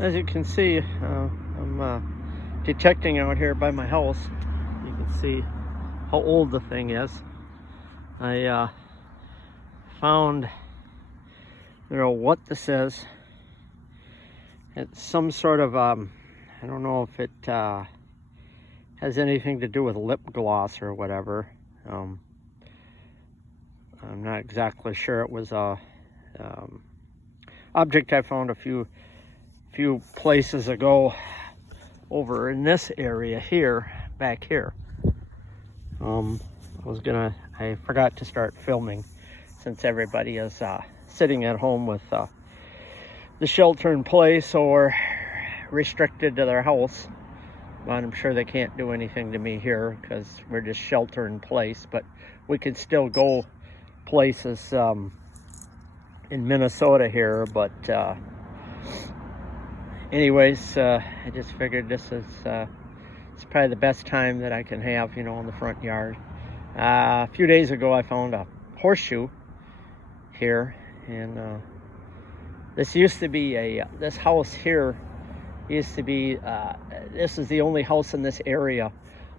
As you can see, I'm detecting out here by my house. You can see how old the thing is. I found, I don't know what this is. It's some sort of, I don't know if it has anything to do with lip gloss or whatever. I'm not exactly sure. It was a object I found a few places ago over in this area here, back here. I forgot to start filming since everybody is sitting at home with the shelter in place or restricted to their house. But I'm sure they can't do anything to me here because we're just shelter in place, but we could still go places in Minnesota here. But anyways, I just figured this is it's probably the best time that I can have, you know, in the front yard. A few days ago I found a horseshoe here, and this used to be this house here used to be this is the only house in this area.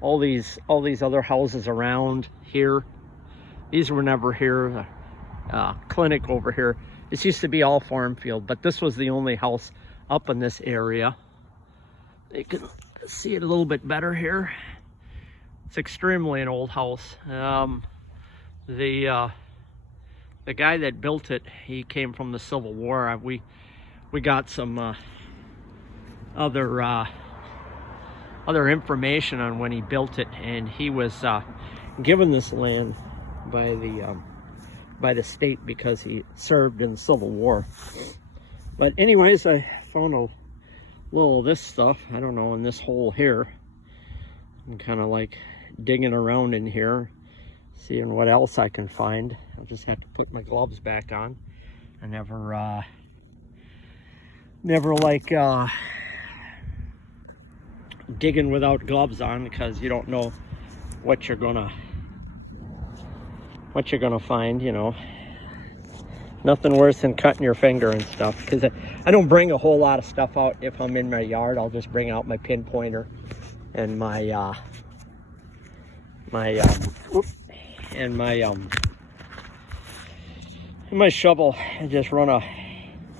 All these other houses around here, these were never here. Clinic over here, this used to be all farm field, but this was the only house up in this area. You can see it a little bit better here. It's extremely an old house. The guy that built it, he came from the Civil War. We got some other information on when he built it, and he was given this land by the state because he served in the Civil War. But anyways, I found a little of this stuff, I don't know, in this hole here. I'm kind of like digging around in here, seeing what else I can find. I'll just have to put my gloves back on. I never like digging without gloves on, because you don't know what you're gonna find, you know. Nothing worse than cutting your finger and stuff, because I don't bring a whole lot of stuff out. If I'm in my yard, I'll just bring out my pinpointer and my my shovel. I just run a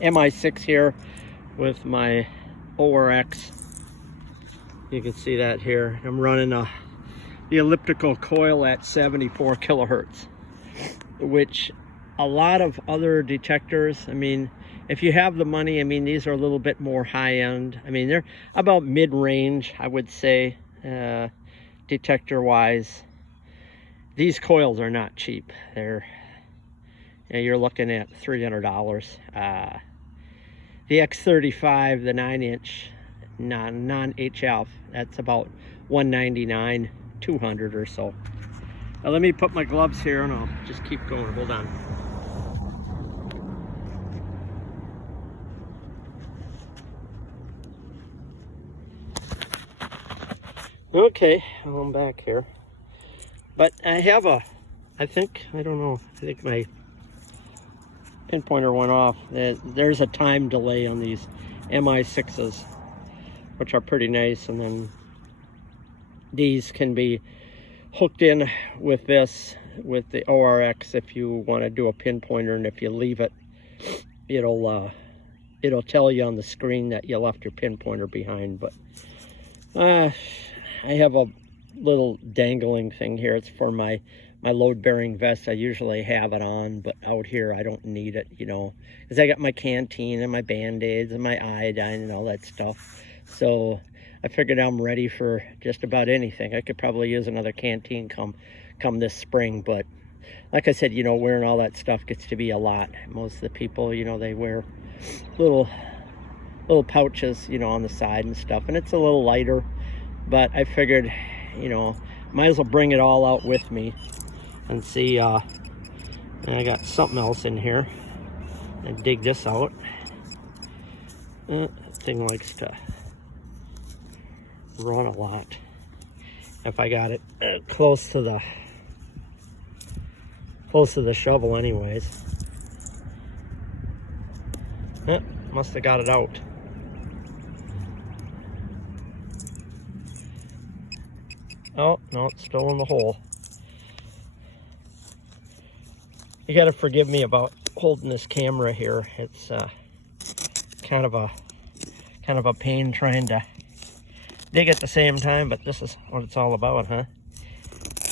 MI6 here with my ORX. You can see that here. I'm running the elliptical coil at 74 kilohertz, which a lot of other detectors, I mean, if you have the money, I mean, these are a little bit more high-end. I mean, they're about mid-range, I would say, detector-wise. These coils are not cheap. They're, you know, you're looking at $300. The X35, the 9-inch non-HF, that's about $199, $200 or so. Now let me put my gloves here and I'll just keep going. Hold on. Okay, I'm back here. But I have I think my pinpointer went off. There's a time delay on these MI6s, which are pretty nice. And then these can be hooked in with this, with the ORX, if you want to do a pinpointer, and if you leave it, it'll tell you on the screen that you left your pinpointer behind. But I have a little dangling thing here. It's for my load-bearing vest. I usually have it on, but out here I don't need it, you know, because I got my canteen and my Band-Aids and my iodine and all that stuff. So I figured I'm ready for just about anything. I could probably use another canteen come this spring, but like I said, you know, wearing all that stuff gets to be a lot. Most of the people, you know, they wear little pouches, you know, on the side and stuff, and it's a little lighter. But I figured, you know, might as well bring it all out with me and see. And I got something else in here. And dig this out. That thing likes to run a lot. If I got it close to the shovel anyways. Must have got it out. Oh, no, it's still in the hole. You gotta forgive me about holding this camera here. It's kind of a pain trying to dig at the same time, but this is what it's all about, huh?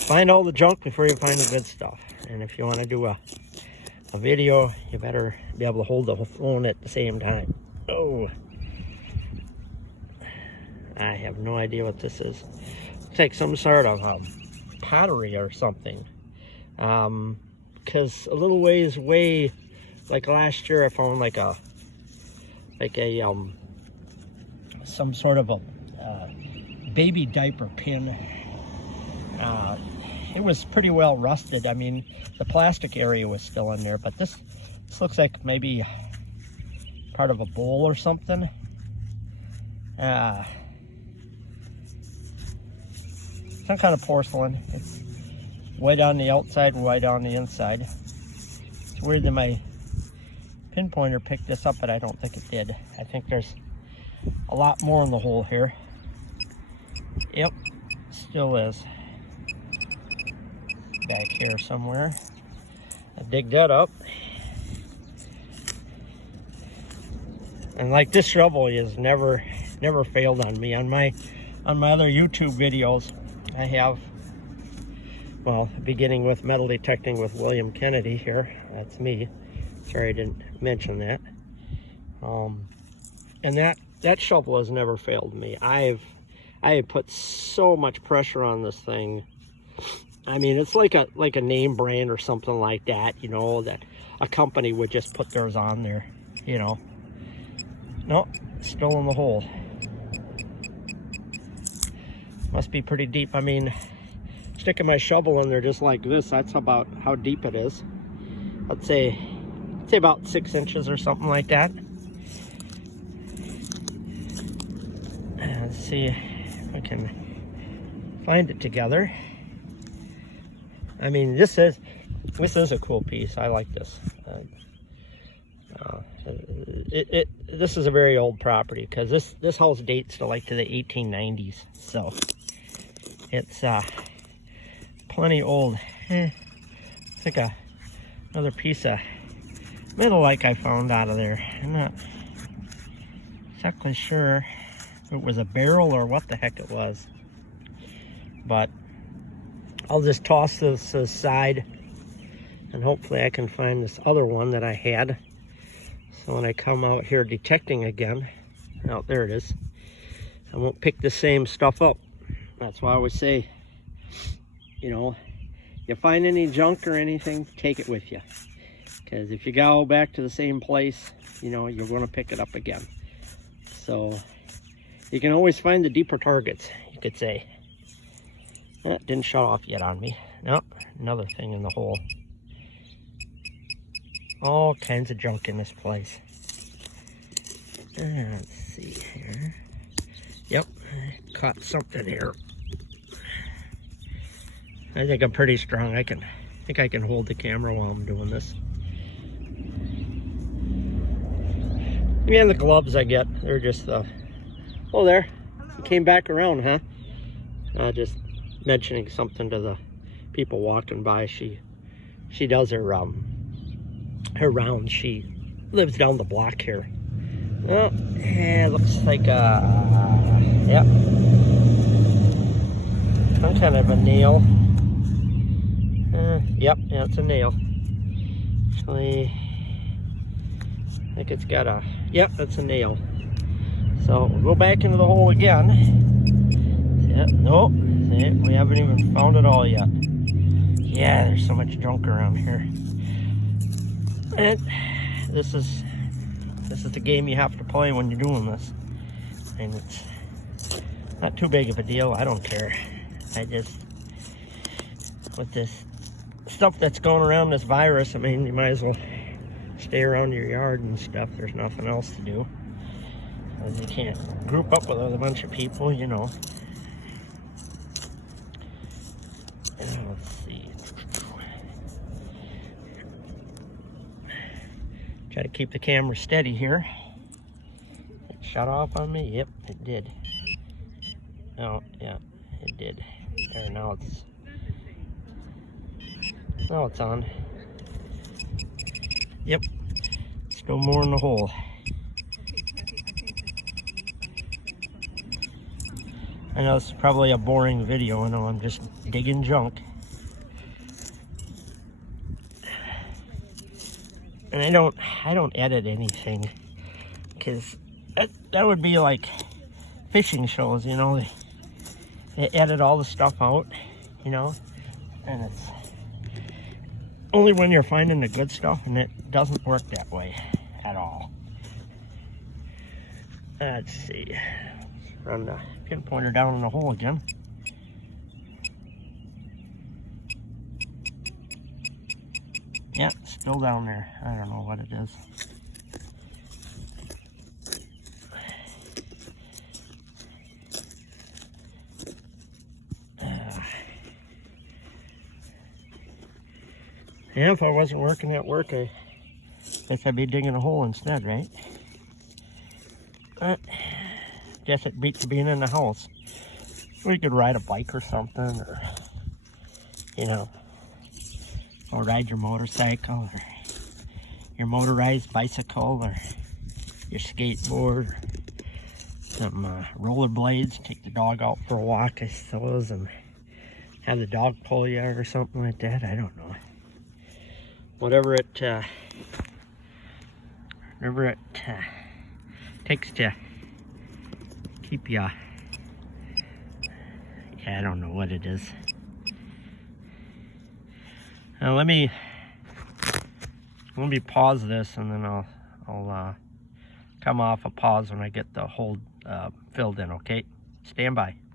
Find all the junk before you find the good stuff. And if you want to do a video, you better be able to hold the phone at the same time. Oh, I have no idea what this is. Looks like some sort of pottery or something. Because a little ways away, like last year, I found some sort of a baby diaper pin. It was pretty well rusted. I mean, the plastic area was still in there, but this looks like maybe part of a bowl or something. Some kind of porcelain. It's white on the outside and white on the inside. It's weird that my pinpointer picked this up, but I don't think it did. I think there's a lot more in the hole here. Yep, still is. Back here somewhere. I dig that up. And like this shovel is never failed on me. On my other YouTube videos, I have, well, beginning with metal detecting with William Kennedy here. That's me. Sorry I didn't mention that. And that shovel has never failed me. I have put so much pressure on this thing. I mean, it's like a name brand or something like that, you know, that a company would just put theirs on there, you know. No, still in the hole. Must be pretty deep. I mean, sticking my shovel in there just like this, that's about how deep it is. I'd say about 6 inches or something like that. Let's see if I can find it together. I mean, this is a cool piece. I like this. This is a very old property because this house dates to like to the 1890s, so it's plenty old. I think another piece of metal like I found out of there. I'm not exactly sure if it was a barrel or what the heck it was, but I'll just toss this aside and hopefully I can find this other one that I had. So when I come out here detecting again, oh, there it is. I won't pick the same stuff up. That's why I always say, you know, you find any junk or anything, take it with you. Because if you go back to the same place, you know, you're going to pick it up again. So you can always find the deeper targets, you could say. That didn't shut off yet on me. Nope, another thing in the hole. All kinds of junk in this place. Let's see here. Yep, I caught something here. I think I'm pretty strong. I think I can hold the camera while I'm doing this. And the gloves I get, they're just oh, there, you came back around, huh? Just mentioning something to the people walking by. She does her rounds. She lives down the block here. Oh, yeah, looks like yeah, some kind of a nail. Yep, yeah, it's a nail. Actually, I think it's got a, yep, that's a nail. So we'll go back into the hole again. Yeah, nope. See, we haven't even found it all yet. Yeah, there's so much junk around here. And this is the game you have to play when you're doing this. And it's not too big of a deal. I don't care. I just, with this stuff that's going around, this virus, I mean, you might as well stay around your yard and stuff. There's nothing else to do. Because you can't group up with a bunch of people, you know. Let's see. Try to keep the camera steady here. It shut off on me? Yep, it did. Oh, yeah, it did. There, now it's on. Yep, still more in the hole. I know it's probably a boring video. I know I'm just digging junk. And I don't edit anything, because that would be like fishing shows, you know. They edit all the stuff out, you know, and it's only when you're finding the good stuff, and it doesn't work that way at all. Let's see. Run the pinpointer down in the hole again. Yeah, still down there. I don't know what it is. Yeah, if I wasn't working at work, I guess I'd be digging a hole instead, right? But guess it beats being in the house. We could ride a bike or something, or, you know, or ride your motorcycle, or your motorized bicycle, or your skateboard, or some rollerblades. Take the dog out for a walk, I suppose, and have the dog pull you or something like that. I don't know. Whatever it takes to keep you. Yeah, I don't know what it is. Let me pause this, and then I'll come off a pause when I get the hole filled in. Okay, stand by.